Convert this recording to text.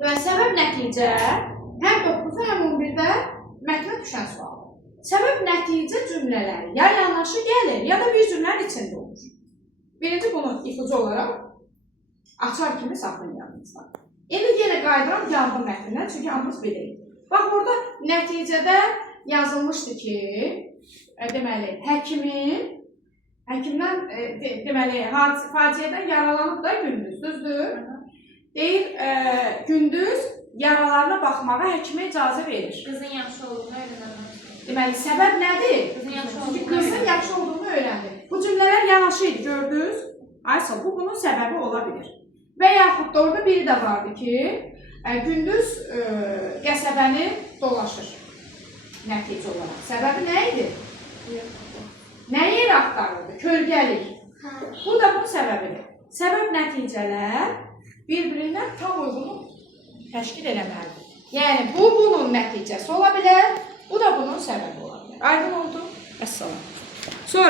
Və səbəb nəticə həm 9-da, həm 11-də mətnə düşən sual. Səbəb nəticə cümlələri ya yanaşı gəlir, ya da bir cümlənin içində olur. Birinci bunu ipucu olaraq açar kimi saxlayın yanınızda. İndi yenə qayıdıram yardım mətnindən, çünki hamımız bilirik. Bax, burada nəticədə yazılmışdı ki, deməli, həkimdən, deməli, faciədən yaralanıb da gündüz, düzdür? Deyir, gündüz yaralarına baxmağa həkimə icazə verir. Qızın yaxşı olduğunu öyrənmək. Deməli, səbəb nədir? Çünki qızın yaxşı olduğunu öyrəndi. Bu cümlələr yanaşı idi, gördünüz? Aysa, bu bunun səbəbi ola bilir. Və yaxud da orada biri də vardı ki, gündüz qəsəbəni dolaşır nəticə olaraq. Səbəbi nə idi? Nə yer axtarırdı? Kölgəlik. Bu da bunun səbəbidir. Səbəb nəticələr bir-birindən tam uyğunu təşkil eləməlidir. Yəni, bu bunun nəticəsi ola bilər, bu da bunun səbəbi ola bilər. Aydın oldu? Əssalam. Sonra